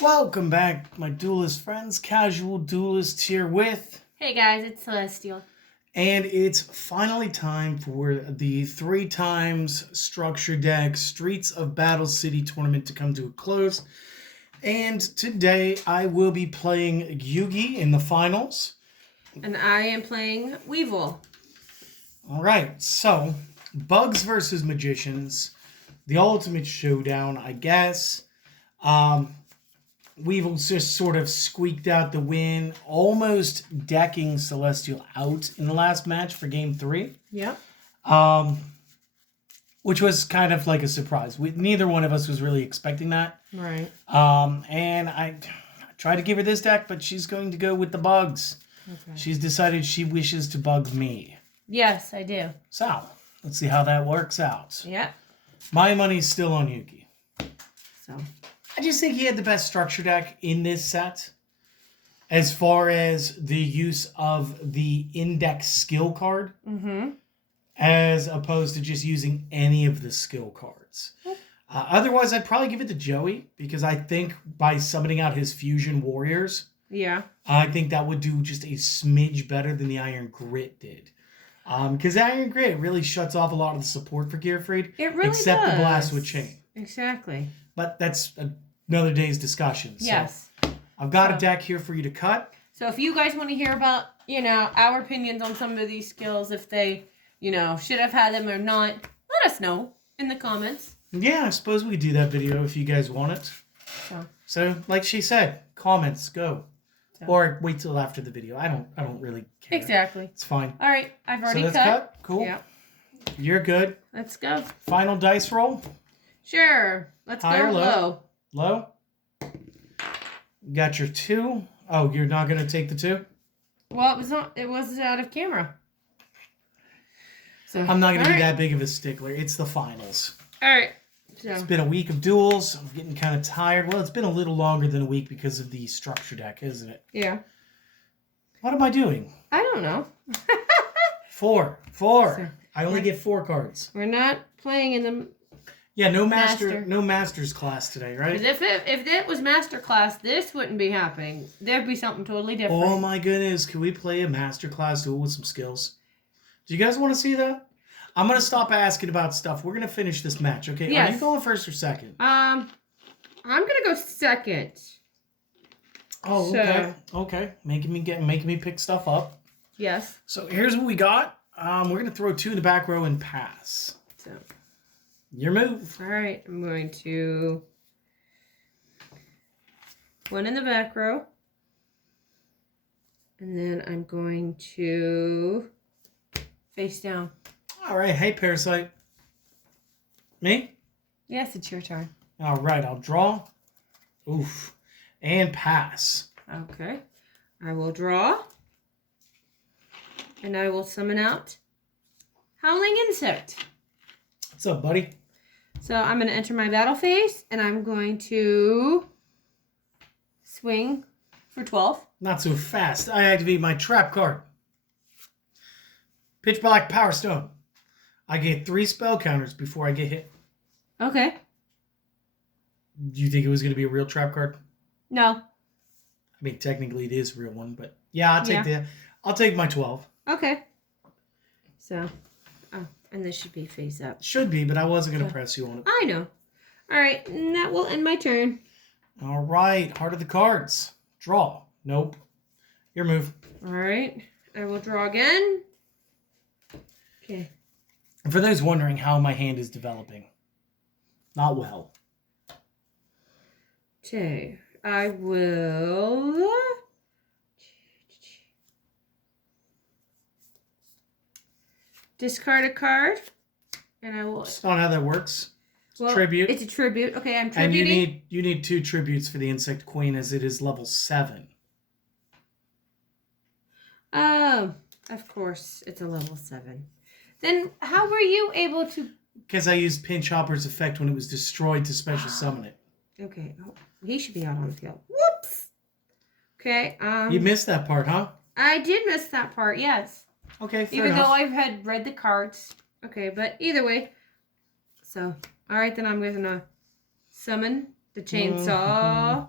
Welcome back, my duelist friends. Casual Duelist here with... Hey guys, it's Celestial. And it's finally time for the 3 times structure deck Streets of Battle City tournament to come to a close. And today I will be playing Yugi in the finals. And I am playing Weevil. Alright, so Bugs versus Magicians. The ultimate showdown, I guess. Weevil just sort of squeaked out the win, almost decking Celestial out in the last match for Game 3. Yep. Which was kind of like a surprise. Neither one of us was really expecting that. Right. And I tried to give her this deck, but she's going to go with the Bugs. Okay. She's decided she wishes to bug me. Yes, I do. So, let's see how that works out. Yep. My money's still on Yugi. So... I just think he had the best structure deck in this set as far as the use of the index skill card as opposed to just using any of the skill cards. Otherwise, I'd probably give it to Joey because I think by summoning out his Fusion Warriors, I think that would do just a smidge better than the Iron Grit did. Because the Iron Grit really shuts off a lot of the support for Gearfried. It really except does. the Blast with Chain. Exactly. But that's another day's discussion. So yes. I've got a deck here for you to cut. So if you guys want to hear about, our opinions on some of these skills, if they, should have had them or not, let us know in the comments. Yeah, I suppose we could do that video if you guys want it. So like she said, comments, go. So. Or wait till after the video. I don't really care. Exactly. It's fine. All right, I've already cut. Cut. Cool. Yeah. You're good. Let's go. Final dice roll. Sure. Let's Higher, go low. Low. Got your 2. Oh, you're not gonna take the 2? Well, it was out of camera. So I'm not gonna be that big of a stickler. It's the finals. Alright. So. It's been a week of duels. I'm getting kind of tired. Well, it's been a little longer than a week because of the structure deck, isn't it? Yeah. What am I doing? I don't know. 4. So, I only get 4 cards. We're not playing in the... Yeah, no master's class today, right? Because if it was master class, this wouldn't be happening. There'd be something totally different. Oh my goodness, can we play a master class duel with some skills? Do you guys want to see that? I'm gonna stop asking about stuff. We're gonna finish this match, okay? Yes. Are you going first or second? I'm gonna go second. Oh, okay. Okay. Making me pick stuff up. Yes. So here's what we got. We're gonna throw 2 in the back row and pass. So. Your move. All right, I'm going to 1 in the back row. And then I'm going to face down. All right. Hey, Parasite. Me? Yes, it's your turn. All right. I'll draw. Oof. And pass. Okay. I will draw. And I will summon out Howling Insect. What's up, buddy? So I'm going to enter my battle phase, and I'm going to swing for 12. Not so fast. I activate my trap card. Pitch Black Power Stone. I get 3 spell counters before I get hit. Okay. Do you think it was going to be a real trap card? No. I mean, technically it is a real one, but yeah, I'll take my 12. Okay. So, and this should be face up. Should be, but I wasn't going to press you on it. I know. All right, and that will end my turn. All right, heart of the cards. Draw. Nope. Your move. All right, I will draw again. Okay. And for those wondering how my hand is developing, not well. Okay, I will... discard a card, and I will... That's not how that works. It's tribute. It's a tribute. Okay, I'm tributing. And you need 2 tributes for the Insect Queen as it is level 7. Oh, of course, it's a level 7. Then how were you able to... Because I used Pinch Hopper's effect when it was destroyed to special summon it. Okay, he should be out on the field. Whoops! Okay, You missed that part, huh? I did miss that part, yes. Okay, fair Even enough. though I've had read the cards. Okay, but either way. So, alright, then I'm going to summon The chainsaw.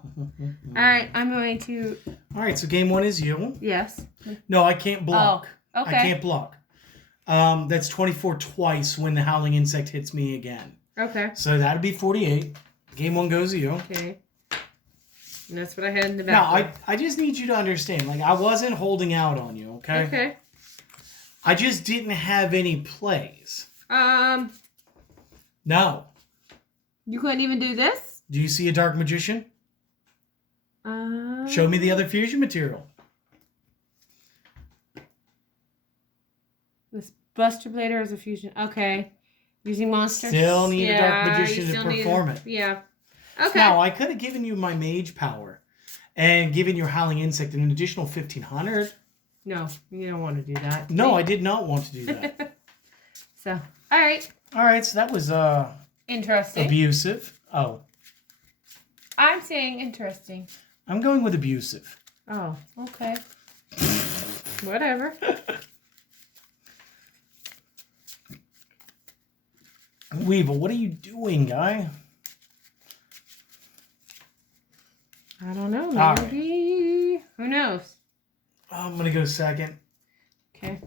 Alright, I'm going to... Alright, so game 1 is you. Yes. No, I can't block. Oh, okay. I can't block. That's 24 twice when the howling insect hits me again. Okay. So that'd be 48. Game 1 goes to you. Okay. And that's what I had in the back. Now, I just need you to understand. Like, I wasn't holding out on you, okay? Okay. I just didn't have any plays. No. You couldn't even do this? Do you see a dark magician? Show me the other fusion material. This Buster Blader is a fusion. Okay. Using monsters. Still need a dark magician to perform it. Yeah. Okay. Now, I could have given you my mage power and given your howling insect an additional 1,500. No, you don't want to do that. No, I did not want to do that. So, all right. All right, so that was interesting. Abusive. Oh. I'm saying interesting. I'm going with abusive. Oh, okay. Whatever. Weevil, what are you doing, guy? I don't know. Maybe. Right. Who knows? I'm going to go second. Okay.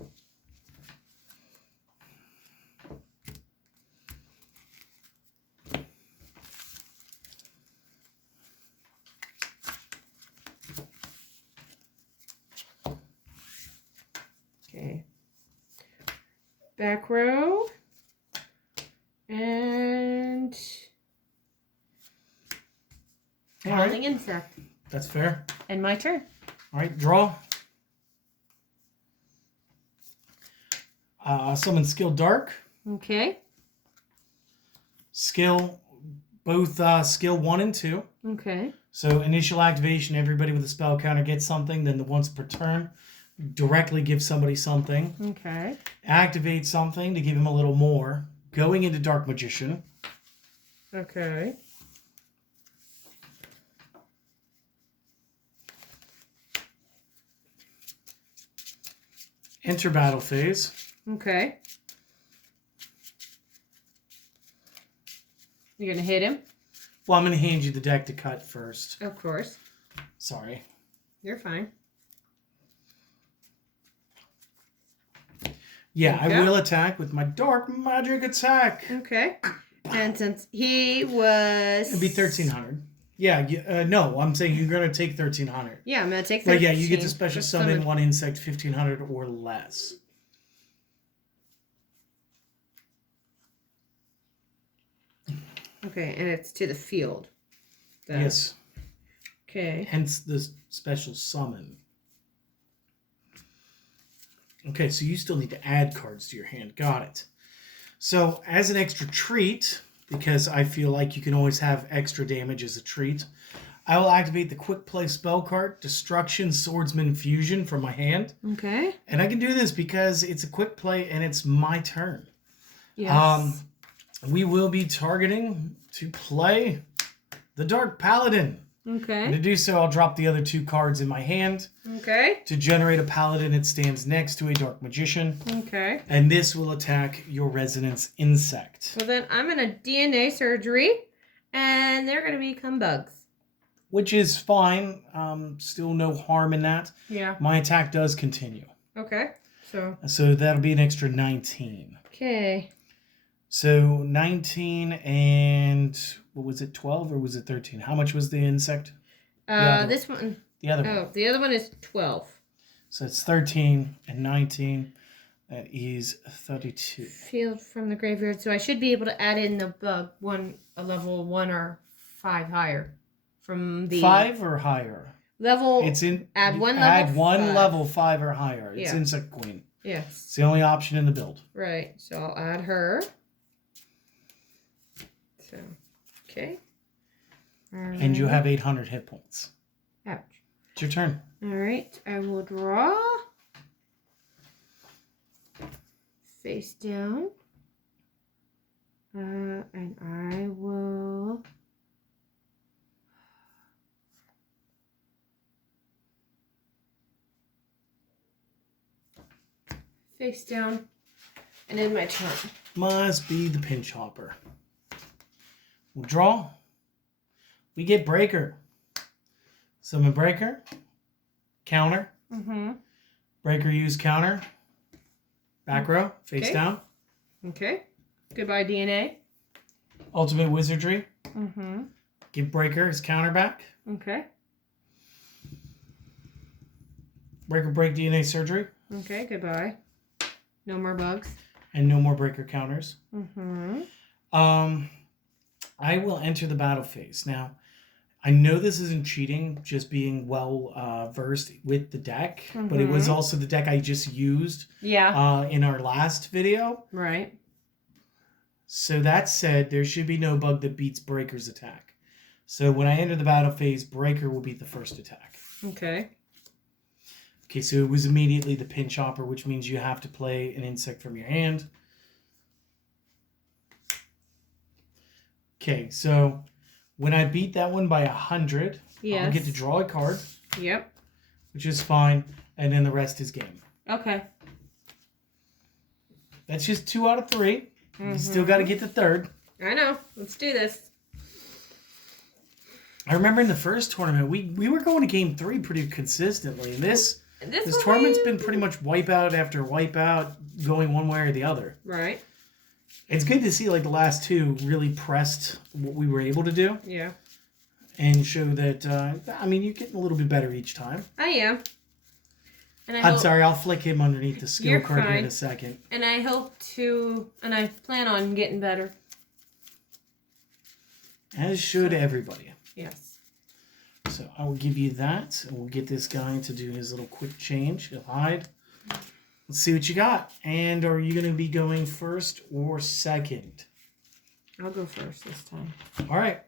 Okay. Back row. And howling insect. That's fair. And my turn. All right, draw. Summon skill dark. Okay. Skill, both skill 1 and 2. Okay. So initial activation, everybody with a spell counter gets something. Then the once per turn, directly give somebody something. Okay. Activate something to give him a little more. Going into Dark Magician. Okay. Enter battle phase. Okay. You're going to hit him? Well, I'm going to hand you the deck to cut first. Of course. Sorry. You're fine. Yeah, I will attack with my dark magic attack. Okay. And since he was... It'd be 1,300. Yeah, no, I'm saying you're going to take 1,300. Yeah, I'm going to take 13. that. Yeah, you get to special summon one insect 1,500 or less. Okay, and it's to the field. Yes. Okay. Hence the special summon. Okay, so you still need to add cards to your hand. Got it. So, as an extra treat, because I feel like you can always have extra damage as a treat, I will activate the quick play spell card, Destruction Swordsman Fusion, from my hand. Okay. And I can do this because it's a quick play and it's my turn. Yes. We will be targeting to play the Dark Paladin. Okay. And to do so, I'll drop the other 2 cards in my hand. Okay. To generate a paladin, it stands next to a dark magician. Okay. And this will attack your resonance insect. So then I'm going to DNA surgery, and they're going to become bugs. Which is fine. Still no harm in that. Yeah. My attack does continue. Okay. So that'll be an extra 19. Okay. So 19 and... What was it, 12 or was it 13? How much was the insect? This one. The other one. Oh, the other one is 12. So it's 13 and 19. That is 32. Field from the graveyard. So I should be able to add in the bug a level 1 or 5 higher from the 5 or higher. Level. It's in. Add one level. Add one 5. level 5 or higher. It's Yeah. Insect Queen. Yes. It's the only option in the build. Right. So I'll add her. So, okay. Right. And you have 800 hit points. Ouch. It's your turn. All right. I will draw. Face down. And I will... face down. And in my turn. Must be the pinch hopper. We'll draw. we get Breaker. Summon Breaker. Counter. Mm-hmm. Breaker use counter. Back row, face Okay. down. Okay. Goodbye, DNA. Ultimate Wizardry. Mm-hmm. Give Breaker his counter back. Okay. Breaker break DNA surgery. Okay, goodbye. No more bugs. And no more Breaker counters. Mm-hmm. I will enter the battle phase. Now, I know this isn't cheating, just being well versed with the deck, but it was also the deck I just used in our last video. Right. So that said, there should be no bug that beats Breaker's attack. So when I enter the battle phase, Breaker will beat the first attack. Okay. Okay, so it was immediately the Pinch Hopper, which means you have to play an insect from your hand. Okay, so when I beat that one by 100, I'll get to draw a card. Yep. Which is fine, and then the rest is game. Okay. That's just 2 out of 3. You still got to get the third. I know. Let's do this. I remember in the first tournament, we were going to game 3 pretty consistently. And this tournament's been pretty much wipeout after wipeout, going one way or the other. Right. It's good to see like the last 2 really pressed what we were able to do. Yeah. And show that, you're getting a little bit better each time. I am. And I'm sorry, I'll flick him underneath the skill You're card here in fine. a second. And I hope to, and I plan on getting better. As should everybody. Yes. So I will give you that. And we'll get this guy to do his little quick change. He'll hide. Let's see what you got. And are you going to be going first or second? I'll go first this time. All right.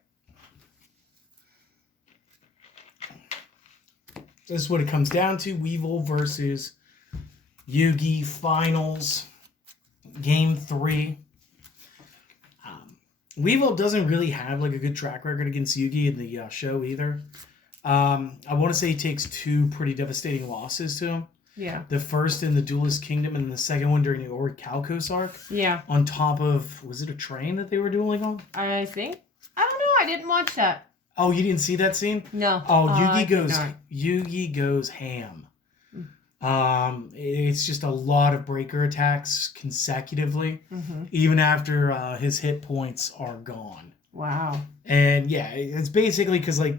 This is what it comes down to. Weevil versus Yugi finals. Game 3. Weevil doesn't really have like a good track record against Yugi in the show either. I want to say he takes 2 pretty devastating losses to him. Yeah. The first in the Duelist Kingdom and the second one during the Orichalcos arc. Yeah. On top of, was it a train that they were dueling on? I think. I don't know. I didn't watch that. Oh, you didn't see that scene? No. Oh, Yugi goes ham. It's just a lot of breaker attacks consecutively, even after his hit points are gone. Wow. And yeah, it's basically because like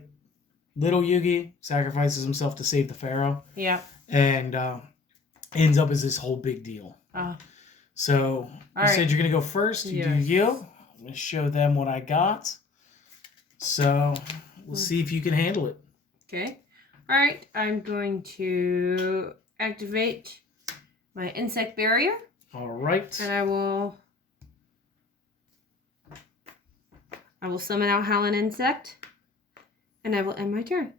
little Yugi sacrifices himself to save the Pharaoh. Yeah. And ends up as this whole big deal. So you said you're gonna go first. You do you. I'm gonna show them what I got. So we'll see if you can handle it. Okay. All right. I'm going to activate my insect barrier. All right. And I will summon out Howlin' Insect. And I will end my turn.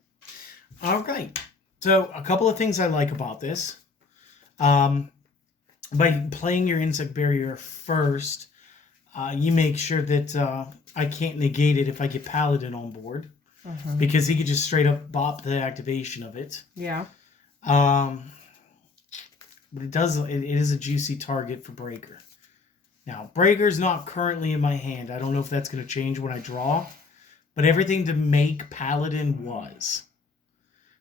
All right. So a couple of things I like about this. By playing your insect barrier first, you make sure that I can't negate it if I get Paladin on board. Because he could just straight up bop the activation of it. Yeah. But it is a juicy target for Breaker. Now, Breaker's not currently in my hand. I don't know if that's going to change when I draw. But everything to make Paladin was.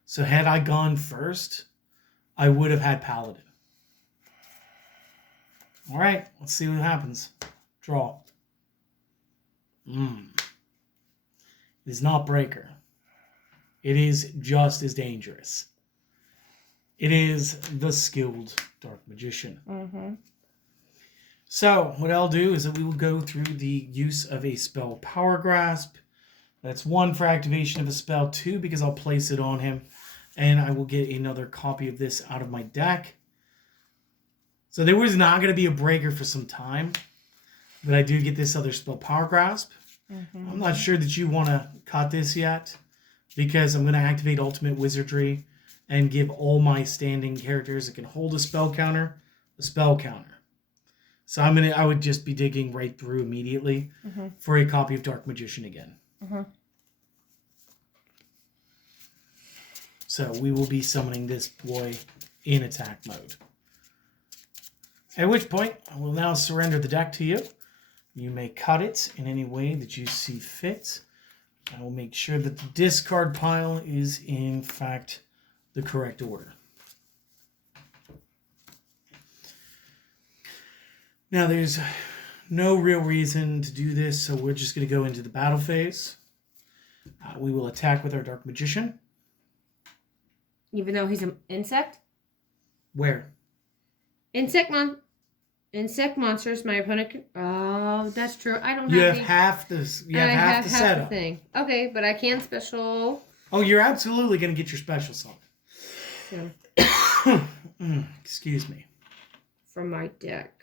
So had I gone first, I would have had Paladin. All right, let's see what happens. Draw. It is not Breaker. It is just as dangerous. It is the skilled Dark Magician. So what I'll do is that we will go through the use of a spell Power Grasp. That's 1 for activation of a spell, 2 because I'll place it on him. And I will get another copy of this out of my deck. So there was not going to be a Breaker for some time. But I do get this other spell, Power Grasp. I'm not sure that you want to cut this yet. Because I'm going to activate Ultimate Wizardry. And give all my standing characters that can hold a spell counter. So I would just be digging right through immediately. For a copy of Dark Magician again. So we will be summoning this boy in attack mode. At which point, I will now surrender the deck to you. You may cut it in any way that you see fit. I will make sure that the discard pile is, in fact, the correct order. Now, there's no real reason to do this, so we're just going to go into the battle phase. We will attack with our Dark Magician. Even though he's an insect? Where? Insect monsters. My opponent can... Oh, that's true. I don't You have have half the You have half the half setup. the thing. Okay, but I can special... Oh, you're absolutely going to get your special song. Yeah. Excuse me. From my deck.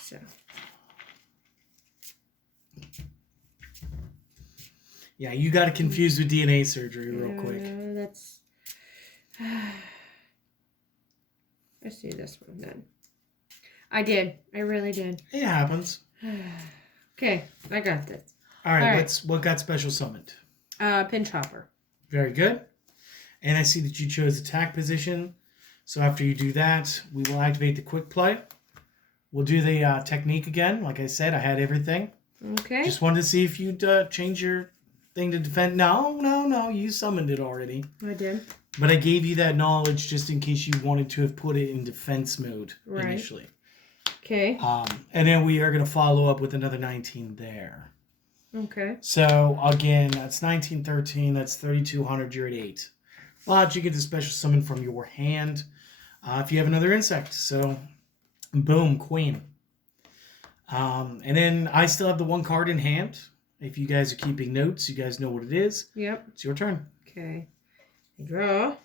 So... Yeah, you got it confused with DNA surgery real quick. That's... Let's do this one then. I did. I really did. It happens. Okay, I got this. All right, what got special summoned? Pin chopper. Very good. And I see that you chose attack position. So after you do that, we will activate the quick play. We'll do the technique again. Like I said, I had everything. Okay. Just wanted to see if you'd change your thing to defend. No. You summoned it already. I did. But I gave you that knowledge just in case you wanted to have put it in defense mode initially. Okay. And then we are going to follow up with another 19 there. Okay. So, again, that's 1913. That's 3,200. You're at 8. But you get the special summon from your hand if you have another insect. So, boom, Queen. And then I still have the one card in hand. If you guys are keeping notes, you guys know what it is. Yep. It's your turn. Okay. I draw.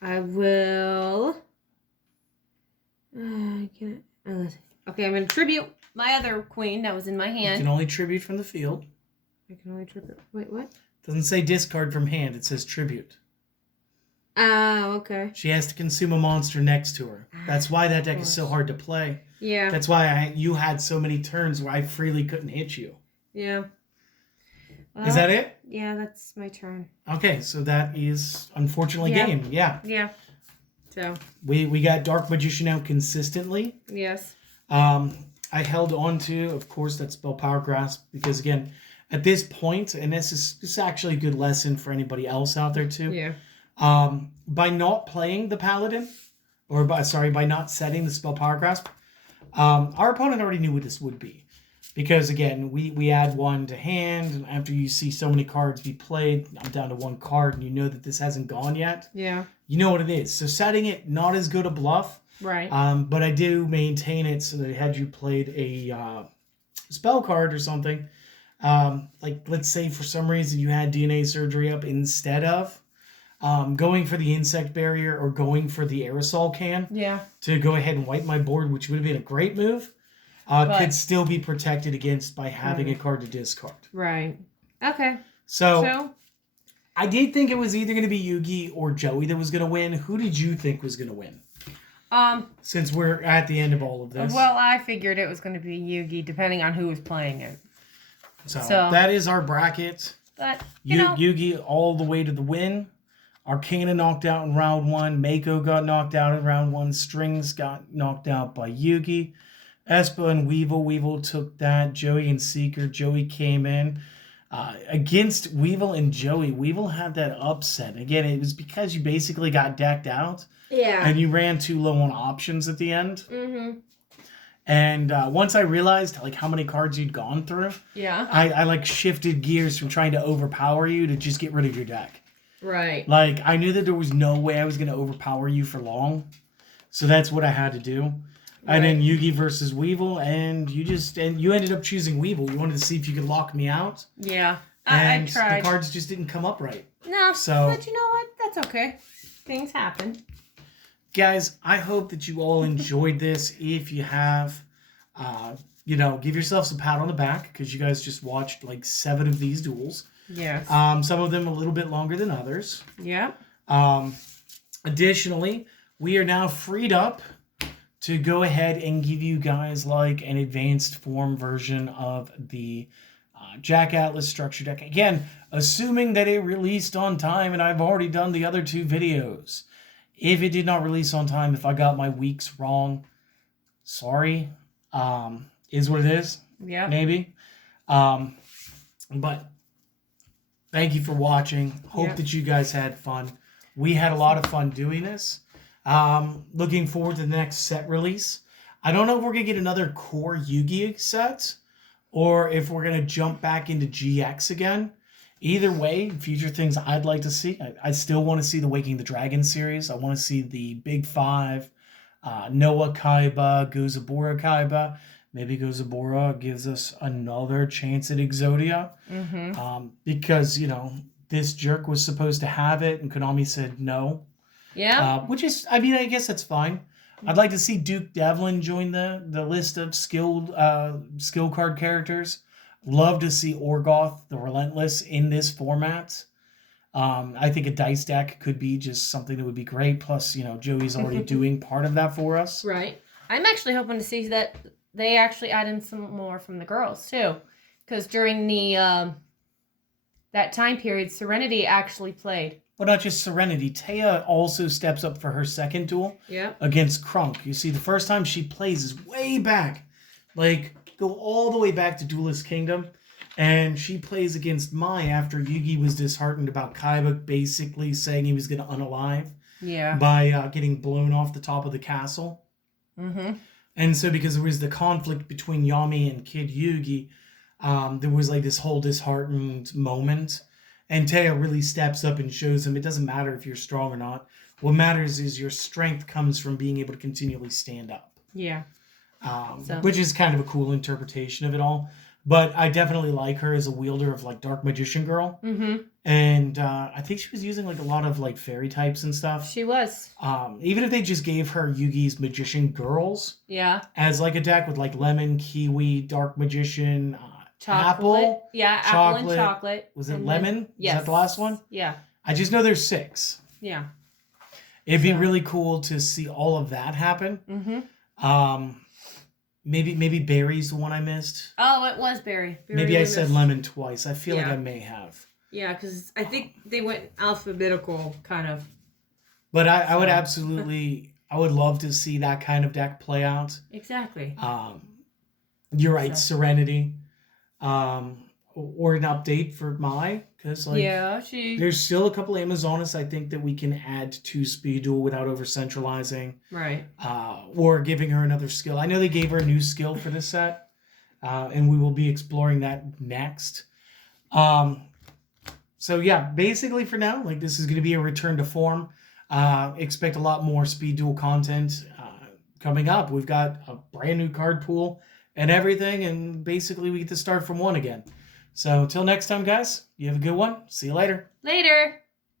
I will... okay, I'm going to tribute my other queen that was in my You hand. can only tribute from the field. I can only tribute... Wait, what? It doesn't say discard from hand. It says tribute. Oh, okay. She has to consume a monster next to her. That's why that deck is so hard to play. Yeah. That's why you had so many turns where I freely couldn't hit you. Yeah. Well, is that it? Yeah, that's my turn. Okay, so that is unfortunately game. Yeah. Yeah. So. We got Dark Magician out consistently. Yes. I held on to, of course, that spell Power Grasp because again, at this point, and this is actually a good lesson for anybody else out there too. Yeah. By not playing the Paladin, or by not setting the spell Power Grasp, our opponent already knew what this would be. Because, again, we add one to hand, and after you see so many cards be played, I'm down to one card, and you know that this hasn't gone yet. Yeah. You know what it is. So setting it, not as good a bluff. Right. But I do maintain it so that had you played a spell card or something, like, let's say for some reason you had DNA surgery up instead of going for the insect barrier or going for the aerosol can. Yeah. To go ahead and wipe my board, which would have been a great move. Could still be protected against by having a card to discard. Right. Okay. So I did think it was either going to be Yugi or Joey that was going to win. Who did you think was going to win? Since we're at the end of all of this. Well, I figured it was going to be Yugi, depending on who was playing it. So that is our bracket. But, you know. Yugi all the way to the win. Arcana knocked out in round 1. Mako got knocked out in round 1. Strings got knocked out by Yugi. Espa and Weevil took that. Joey and Seeker. Joey came in. Against Weevil and Joey, Weevil had that upset. Again, it was because you basically got decked out. Yeah. And you ran too low on options at the end. Mm-hmm. And once I realized like how many cards you'd gone through, yeah, I like shifted gears from trying to overpower you to just get rid of your deck. Right. Like I knew that there was no way I was going to overpower you for long. So that's what I had to do. Right. And then Yugi versus Weevil, and you ended up choosing Weevil. You wanted to see if you could lock me out. Yeah, I tried. The cards just didn't come up right. No, so, but you know what? That's okay. Things happen. Guys, I hope that you all enjoyed this. If you have, give yourselves a pat on the back because you guys just watched like 7 of these duels. Yes. Some of them a little bit longer than others. Yeah. Additionally, we are now freed up to go ahead and give you guys like an advanced form version of the Jack Atlas structure deck. Again, assuming that it released on time, and I've already done the other 2 videos. If it did not release on time, if I got my weeks wrong, sorry. Is what it is. Yeah. Maybe. But thank you for watching. Hope that you guys had fun. We had a lot of fun doing this. Looking forward to the next set release. I don't know if we're going to get another core Yugi set or if we're going to jump back into GX again. Either way, future things I'd like to see. I still want to see the Waking the Dragon series. I want to see the Big Five, Noah Kaiba, Gozabura Kaiba. Maybe Gozabura gives us another chance at Exodia. Because, you know, this jerk was supposed to have it and Konami said no. Yeah. Which is, I mean, I guess that's fine. I'd like to see Duke Devlin join the list of skill card characters. Love to see Orgoth, the Relentless, in this format. I think a dice deck could be just something that would be great. Plus, you know, Joey's already doing part of that for us. Right. I'm actually hoping to see that they actually add in some more from the girls, too. Because during the that time period, Serenity actually played. But not just Serenity. Taya also steps up for her second duel against Krunk. You see, the first time she plays is way back. Like, go all the way back to Duelist Kingdom. And she plays against Mai after Yugi was disheartened about Kaiba basically saying he was going to unalive by getting blown off the top of the castle. And so because there was the conflict between Yami and Kid Yugi, there was like this whole disheartened moment. And Taya really steps up and shows him it doesn't matter if you're strong or not. What matters is your strength comes from being able to continually stand up. Yeah. Which is kind of a cool interpretation of it all. But I definitely like her as a wielder of like Dark Magician Girl. And I think she was using like a lot of like fairy types and stuff. She was. Even if they just gave her Yugi's Magician Girls. As like a deck with like Lemon, Kiwi, Dark Magician, Apple. Yeah, apple and chocolate. Was it lemon? Yes. Is that the last one? Yeah. I just know there's 6. Yeah. It'd be really cool to see all of that happen. Maybe Berry's the one I missed. Oh, it was Berry. Maybe I said lemon twice. I feel like I may have. Yeah, because I think they went alphabetical kind of. But I would absolutely, I would love to see that kind of deck play out. Exactly. You're right, Serenity. Or an update for Mai, because like there's still a couple Amazonas I think that we can add to Speed Duel without over centralizing, right? Or giving her another skill. I know they gave her a new skill for this set, and we will be exploring that next. So yeah, basically for now, like this is going to be a return to form. Expect a lot more Speed Duel content coming up. We've got a brand new card pool and everything, and basically we get to start from 1 again. So until next time, guys, you have a good one. See you later. Later.